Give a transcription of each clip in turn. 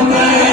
Amen.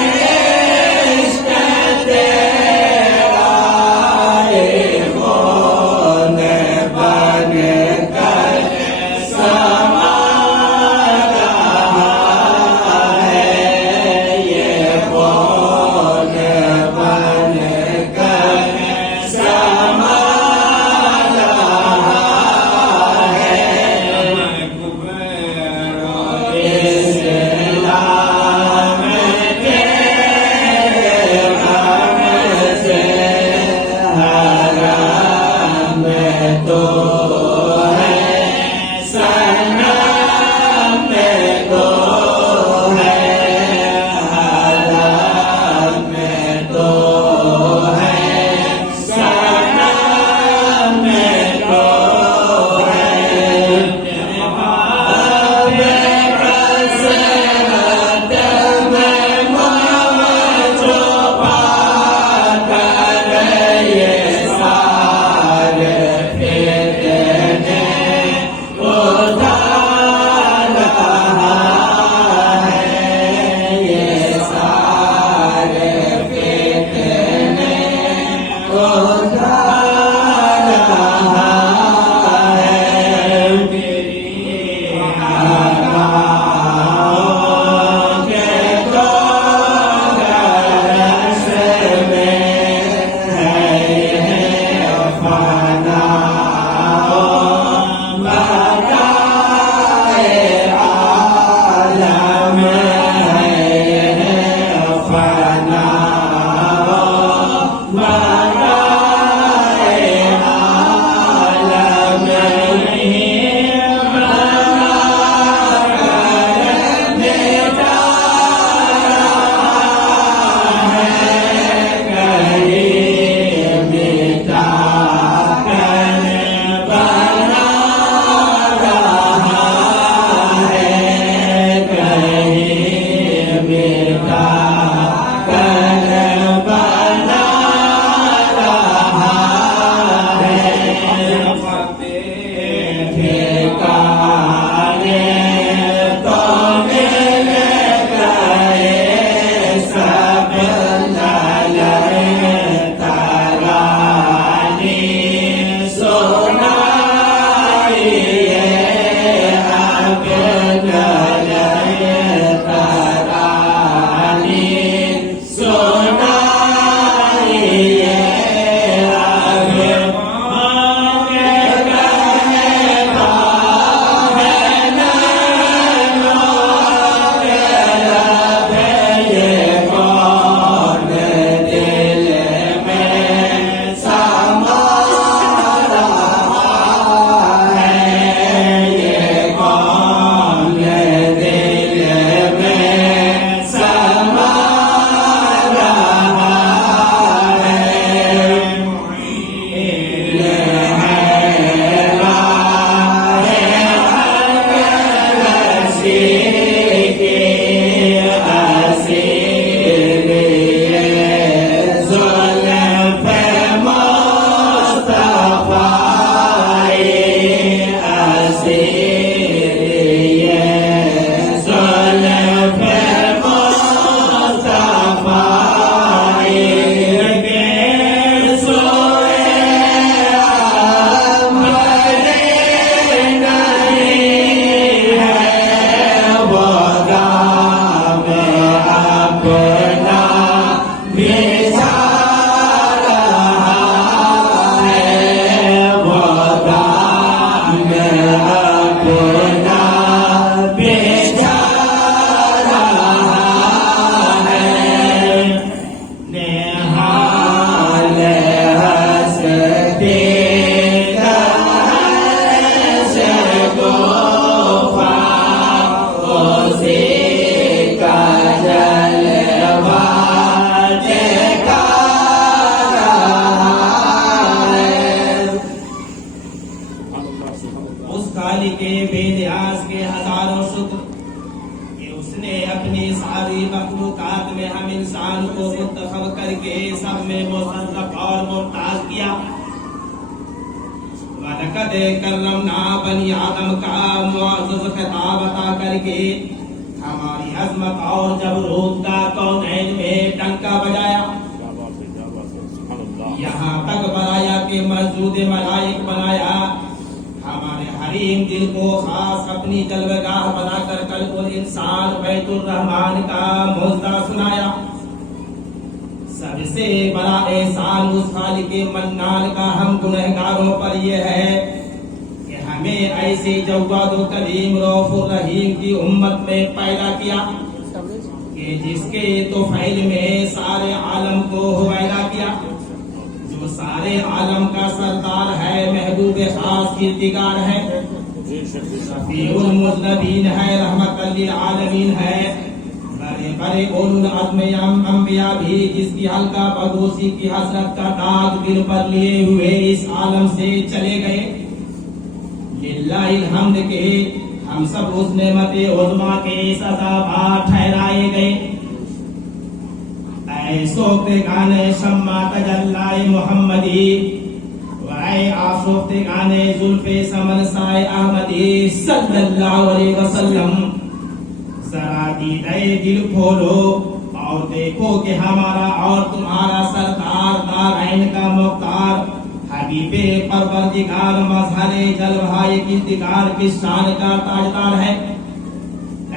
उसने अपनी सारी मखलूकात में हम इंसान को मुंतखब करके सब में मुसर्रफ और मुमताज किया। वलक़द कररमना बनी आदम का मुअज़्ज़ज़ खिताब अता करके हमारी अज़मत और जबरूत का कौनैन में डंका बजाया। यहाँ तक बनाया कि मौजूद मलाइक बनाया। हमारे हरीम दिल को खास अपनी जलवगाह बनाकर कल्बुल इंसान बैतुर रहमान का मौजदा सुनाया। सबसे बड़ा एहसान उस खालिक़े मन्नान का हम गुनहगारों पर यह है कि हमें ऐसे जव्वाद करीम रऊफ़ुर रहीम की उम्मत में पैदा किया कि जिसके तौफ़ील में सारे आलम को हुवैला किया। जो सारे आलम का सरदार है, महबूब खास कीर्तिगार है, शफीउल मुज़नबीन है, रहमतल लिल आलमीन है। बड़े बड़े उलुल अज़्म अंबिया भी जिसकी हल्का बदोसी की हसरत का दाग दिल पर लिए हुए इस आलम से चले गए। लिल्लाहिल हम्द के हम सब उस नेमत उज़्मा के सज़ाबार ठहराए गए। सोफ्तगाने शम्मा तजल्लाए मोहम्मदी वाए आशोफ्तगाने जुल्फे समर साए अहमदी सल्लल्लाहु अलैहि वसल्लम। जरा दीदाए दिल खोलो और देखो कि हमारा और तुम्हारा सरदार दारैन का मुख्तार हबीबे परवरदिगार मज़हरे जलवाए कीर्तिगार की शान का ताजदार है।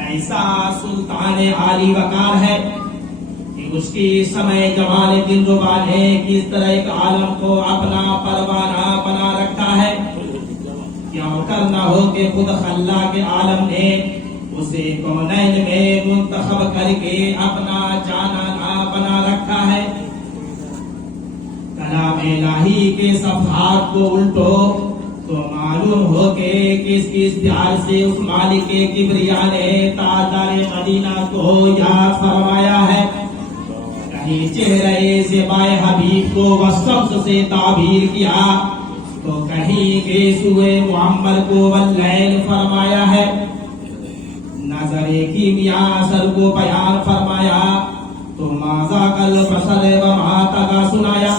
ऐसा सुल्तान आली वकार है उसकी समय जमाने दिल रुबा ने किस तरह एक आलम को अपना परवाना बना रखा है। क्यों करना हो कि खुद अल्लाह के आलम ने उसे कौनैन में मुंतखब करके अपना जाना ना बना रखा है। कलाम इलाही के सफ़हात को उल्टो तो मालूम हो के किस प्यार से उस मालिक के किबरिया ने ताजदार मदीना को याद फरमाया है। कहीं चेहरे ज़िबाए हबीब को वसफ़ से ताबीर किया तो कहीं गेसुए मुअम्मर को वल्लैल फरमाया है। नज़रे कीमिया असर को बयान फरमाया तो माज़ा कल बसर व मा तगा सुनाया।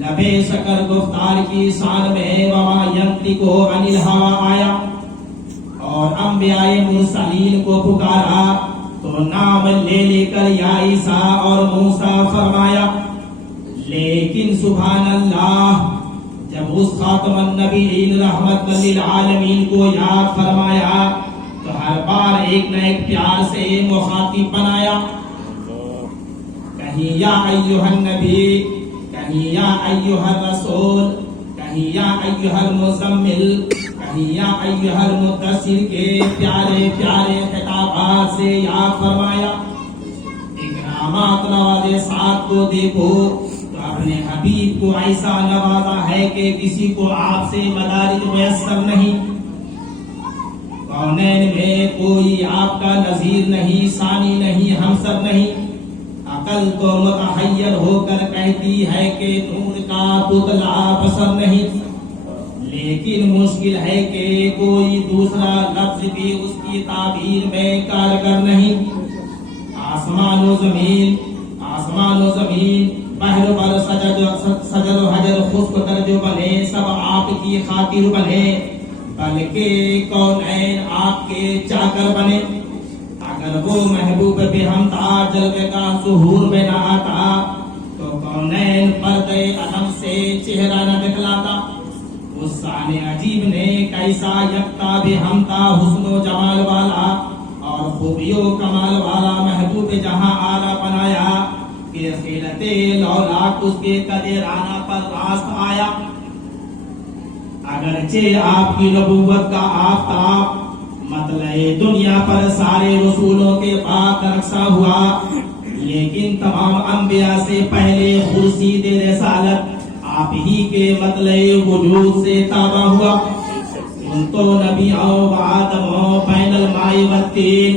लबे शकर गुफ्तार की शान में वमा यंतिको अनिल हवा आया। और अंबियाए मुरसलीन को पुकारा तो नाम ले लेकर या ईसा और मूसा फरमाया। लेकिन सुभान अल्लाह जब उस खातमुन नबीयीन रहमतल लिल आलमीन को याद फरमाया तो हर बार एक न एक प्यार से मुखातिब बनाया। कहीं या अय्युहन नबी, कहीं या अय्युहर रसूल, कहीं या अय्युहल मुज़म्मिल, कहीं या अय्युहल मुद्दस्सिर के प्यारे प्यारे खिताबात से याद फरमाया। इकरामात नवाज़े साथ को देखो तो अपने हबीब को ऐसा नवाजा है कि किसी को आपसे मदारिज मुयस्सर नहीं। कौनैन में कोई आपका नज़ीर नहीं, सानी नहीं, हमसर नहीं। अकल तो मुतहय्यर होकर कहती है कि नूर का पुतला बसर नहीं। लेकिन मुश्किल है कि कोई दूसरा लफ्ज भी उसकी ताबीर में कारगर नहीं। आसमान व जमीन, बहर बर सजर हजर खुश्क कर जो बने सब आपकी खातिर बने, बल्कि कौनैन आपके चाकर बने। अगर वो महबूब बेहमता जलवे का ज़ुहूर में न आता तो कौनैन पर्दे अलम से चेहरा न दिखलाता। उस शान अजीब ने कैसा यकता बेहमता हुस्नो जमाल वाला और खूबियों कमाल वाला महबूब जहां आला बनाया कि खिलते लौलाक उसके कदेराना पर रास्त आया। अगरचे आपकी नबूवत का आफताब मतलब दुनिया पर सारे रसूलों के बाद रक्षा हुआ, लेकिन तमाम अंबिया से पहले खुर्शीद रिसालत आप ही के मतलब वजूद से ताबा हुआ। उन तो नबियों व आदमों बैनल माई वत्तीन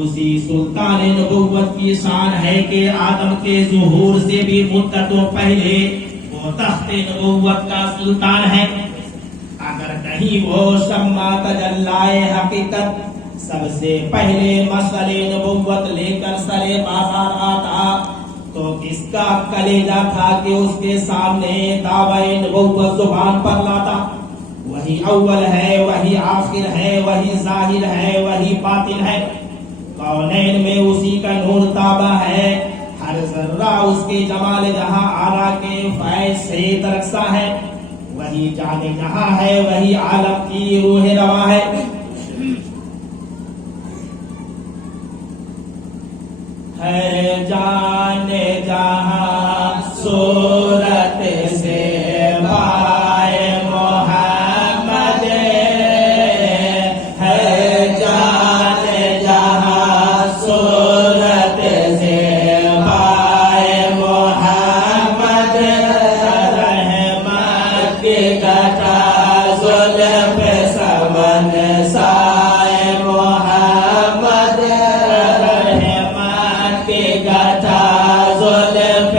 उसी सुल्तान नबुव्वत की शान है कि आदम के ज़ुहूर से भी मुद्दतों पहले वो तख्ते नबुव्वत का सुल्तान है। अगर कहीं वो शम्मा तजल्लाए हकीकत सबसे पहले मसले नबुव्वत लेकर सरे बाजार आता तो किसका कलेजा था कि उसके सामने दावे नबुव्वत जुबान पर लाता। वही अव्वल है, वही आखिर है, वही जाहिर है, वही बातिन है। कौनैन में उसी का नूर ताबा है, हर जर्रा उसके जमाल जहां आला के फैज से तरक्सा है। वही जाने जहां है, वही आलम की रूह रवा है। जाने जहां सूरत से बाए मोहम्मद है, जाने जहां सूरत से बाए मोहम्मद रहमत की गता जुल्फ समन साए मोहम्मद रहमत की गता जुल्फ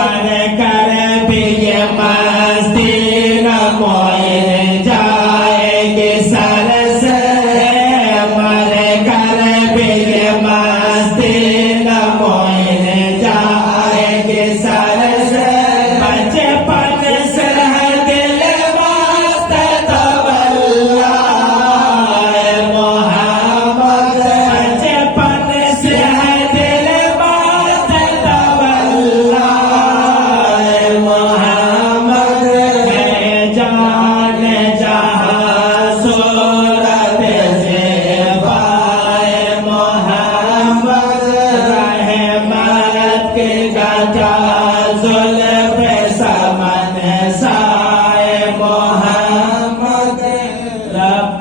मर कर भी ये मस्ती न कोई जाएगी सर से मर कर भी ये मस्ती न कोई जाएगी सर से बचपन से है दिल मस्त तवल्ला मोहम्मद बचपन से है दिल मस्त तवल्ला मोहम्मद मैं जान जहाँ सूरत से पाए मोहम्मद रहमत के गजा जुल्फ समन साए मोहम्मद रब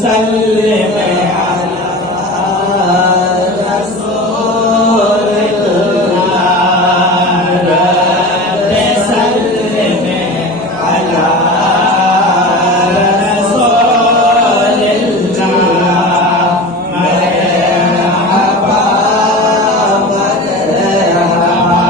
सल्ले अला रसूलिल्लाह रब सल्ले अला रसूलिल्लाह मरहबा मरहबा